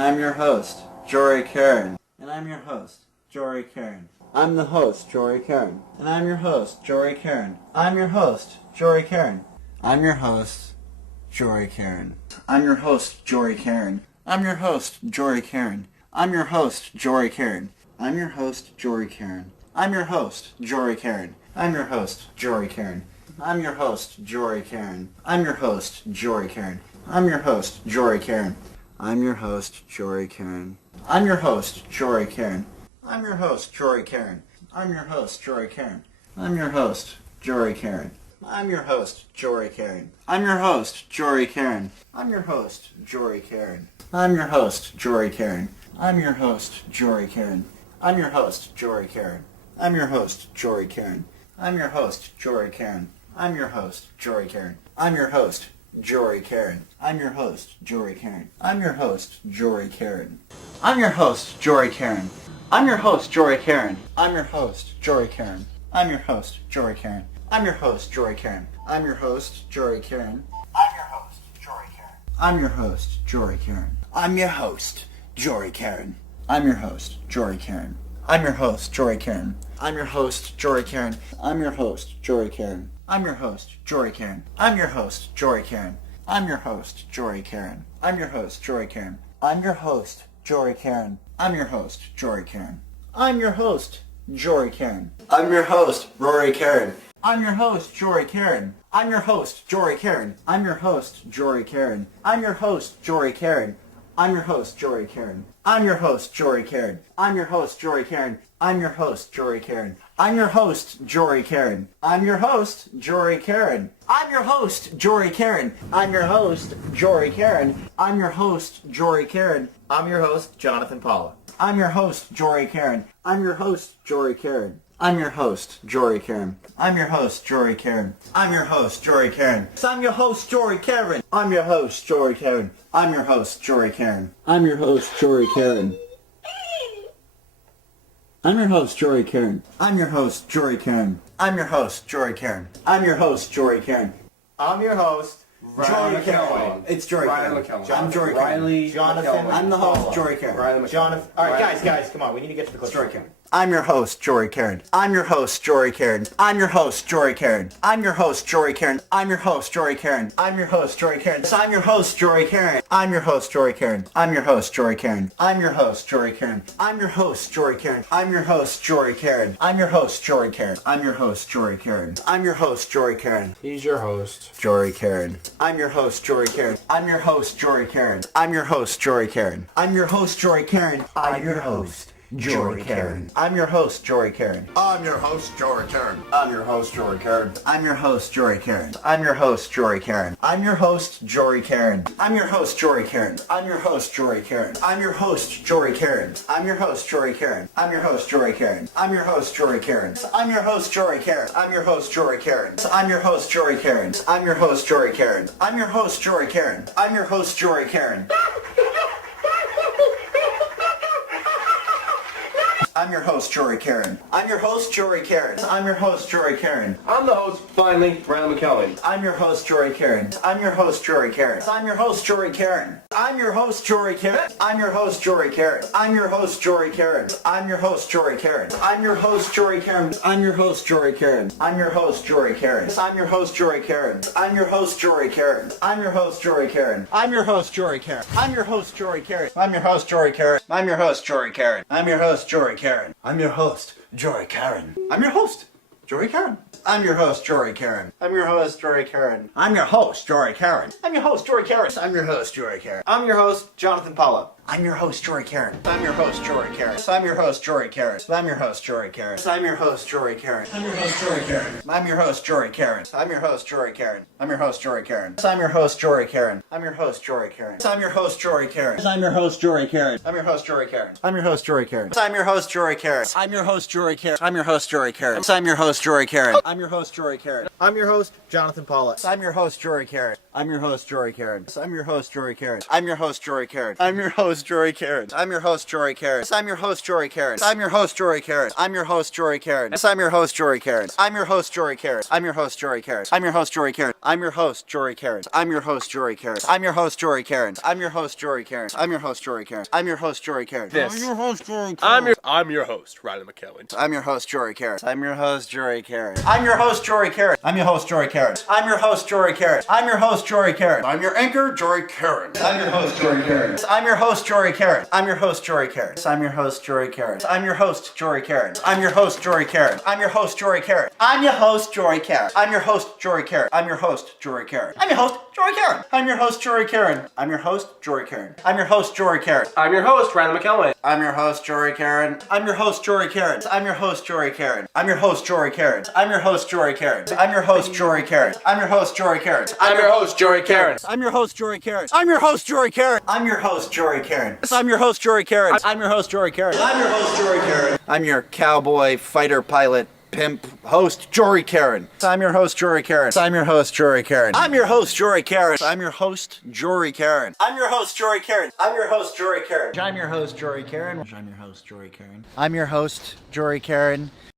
I'm your host, Jory Caron. And I'm your host, Jory Caron. I'm the host, Jory Caron. And I'm your host, Jory Caron. I'm your host, Jory Caron. I'm your host, Jory Caron. I'm your host, Jory Caron. I'm your host, Jory Caron. I'm your host, Jory Caron. I'm your host, Jory Caron. I'm your host, Jory Caron. I'm your host, Jory Caron. I'm your host, Jory Caron. I'm your host, Jory Caron. I'm your host, Jory Caron. I'm your host, Jory Caron. I'm your host, Jory Caron. I'm your host, Jory Caron. I'm your host, Jory Caron. I'm your host, Jory Caron. I'm your host, Jory Caron. I'm your host, Jory Caron. I'm your host, Jory Caron. I'm your host, Jory Caron. I'm your host, Jory Caron. I'm your host, Jory Caron. I'm your host, Jory Caron. I'm your host, Jory Caron. I'm your host, Jory Caron. I'm your host, Jory Caron. I'm your host, Jory Caron. I'm your host, Jory Caron. I'm your host, Jory Caron. I'm your host, Jory Caron. I'm your host, Jory Caron. I'm your host, Jory Caron. I'm your host, Jory Caron. I'm your host, Jory Caron. I'm your host, Jory Caron. I'm your host, Jory Caron. I'm your host, Jory Caron. I'm your host, Jory Caron. I'm your host, Jory Caron. I'm your host, Jory Caron. I'm your host, Jory Caron. I'm your host, Jory Caron. I'm your host, Jory Caron. I'm your host, Jory Caron. I'm your host, Jory Caron. I'm your host, Jory Caron. I'm your host, Jory Caron. I'm your host, Rory Caron. I'm your host, Jory Caron. I'm your host, Jory Caron. I'm your host, Jory Caron. I'm your host, Jory Caron. I'm your host, Jory Caron. I'm your host, Jory Caron. I'm your host, Jory Caron. I'm your host, Jory Caron. I'm your host, Jory Caron. I'm your host, Jory Caron. I'm your host, Jory Caron. I'm your host, Jory Caron. I'm your host, Jory Caron. I'm your host, Jonathan Paula. I'm your host, Jory Caron. I'm your host, Jory Caron. I'm your host, Jory Caron. I'm your host, Jory Caron. I'm your host, Jory Caron. I'm your host, Jory Caron. I'm your host, Jory Caron. I'm your host, Jory Caron. I'm your host, Jory Caron. I'm your host, Jory Caron. I'm your host, Jory Caron. I'm your host, Jory Caron. I'm your host, Jory Caron. I'm your host, Jory Caron. It's Jory Caron. I'm Jory Caron. Jonathan. I'm the host, Jory Caron. Jonathan. All right, guys, come on. We need to get to the clip. Jory Caron. I'm your host, Jory Caron. I'm your host, Jory Caron. I'm your host, Jory Caron. I'm your host, Jory Caron. I'm your host, Jory Caron. I'm your host, Jory Caron. I'm your host, Jory Caron. I'm your host, Jory Caron. I'm your host, Jory Caron. I'm your host, Jory Caron. I'm your host, Jory Caron. I'm your host, Jory Caron. I'm your host, Jory Caron. I'm your host, Jory Caron. I'm your host, Jory Caron. He's your host, Jory Caron. I'm your host, Jory Caron. I'm your host, Jory Caron. I'm your host, Jory Caron. I'm your host, Jory Caron. I'm your host, Jory Caron. I'm your host, Jory Caron. I'm your host, Jory Caron. I'm your host, Jory Caron. I'm your host, Jory Caron. I'm your host, Jory Caron. I'm your host, Jory Caron. I'm your host, Jory Caron. I'm your host, Jory Caron. I'm your host, Jory Caron. I'm your host, Jory Caron. I'm your host, Jory Caron. I'm your host, Jory Caron. I'm your host, Jory Caron. I'm your host, Jory Caron. I'm your host, Jory Caron. I'm your host, Jory Caron. I'm your host, Jory Caron. I'm your host, Jory Caron. I'm your host, Jory Caron. I'm your host, Jory Caron. I'm your host, Jory Caron. I'm the host, finally, Brandon McKelvey. I'm your host, Jory Caron. I'm your host, Jory Caron. I'm your host, Jory Caron. I'm your host, Jory Caron. I'm your host, Jory Caron. I'm your host, Jory Caron. I'm your host, Jory Caron. I'm your host, Jory Caron. I'm your host, Jory Caron. I'm your host, Jory Caron. I'm your host, Jory Caron. I'm your host, Jory Caron. I'm your host, Jory Caron. I'm your host, Jory Caron. I'm your host, Jory Caron. I'm your host, Jory Caron. I'm your host, Jory Caron. I'm your host, Jory Caron. I'm your host, Jory Caron. I'm your host, Jory Caron. I'm your host, Jory Caron. I'm your host, Jory Caron. I'm your host, Jory Caron. I'm your host, Jory Caron. I'm your host, Jory Caron. I'm your host, Jonathan Paula. I'm your host, Jory Caron. I'm your host, Jory Caron. I'm your host, Jory Caron. I'm your host, Jory Caron. I'm your host, Jory Caron. I'm your host, Jory Caron. I'm your host, Jory Caron. I'm your host, Jory Caron. I'm your host, Jory Caron. I'm your host, Jory Caron. I'm your host, Jory Caron. I'm your host, Jory Caron. I'm your host, Jory Caron. I'm your host, Jory Caron. I'm your host, Jory Caron. I'm your host, Jory Caron. I'm your host, Jory Caron. I'm your host, Jory Caron. I'm your host, Jory Caron. I'm your host, Jory Caron. I'm your host, Jonathan Paula. I'm your host, Jory Caron. I'm your host, Jory Caron. I'm your host, Jory Caron. I'm your host, Jory Caron. I'm your host, Jory Caron. I'm your host, Jory Caron. I'm your host, Jory Caron. I'm your host, Jory Caron. I'm your host, Jory Caron. I'm your host, Jory Caron. I'm your host, Jory Caron. I'm your host, Jory Caron. I'm your host, Jory Caron. I'm your host, Jory Caron. I'm your host, Jory Caron. I'm your host, Jory Caron. I'm your host, Jory Caron. I'm your host, Jory Caron. I'm your host, Jory Caron. This. I'm your host, Jory Caron. I'm your host, Riley McKellen. I'm your host, Jory Caron. I'm your host, Jory Caron. I'm your host, Jory Caron. I'm your host, Jory Caron. I'm your host, Jory Caron. I'm your host, Jory Caron. I'm your anchor, Jory Caron. I'm your host, Jory Caron. I'm your host, Jory Caron. I'm your host, Jory Caron. I'm your host, Jory Caron. I'm your host, Jory Caron. I'm your host, Jory Caron. I'm your host, Jory Caron. I'm your host, Jory Caron. I'm your host, Jory Caron. I'm your host, Jory Caron. I'm your host, Jory Caron. I'm your host, Jory Caron. I'm your host, Jory Caron. I'm your host, Jory Caron. I'm your host, Riley McKellen. I'm your host, Jory Caron. I'm your host, Jory Caron. I'm your host, Jory Caron. I'm your host, Jory Caron. I'm your host, Jory Caron. I'm your host, Jory Caron. I'm your host, Jory Caron. I'm your host, Jory Caron. I'm your host, Jory Caron. I'm your host, Jory Caron. I'm your host, Jory Caron. I'm your host, Jory Caron. I'm your host, Jory Caron. I'm your host, Jory Caron. I'm your cowboy, fighter, pilot, pimp, host, Jory Caron. I'm your host, Jory Caron. I'm your host, Jory Caron. I'm your host, Jory Caron. I'm your host, Jory Caron. I'm your host, Jory Caron. I'm your host, Jory Caron. I'm your host, Jory Caron. I'm your host, Jory Caron. I'm your host, Jory Caron.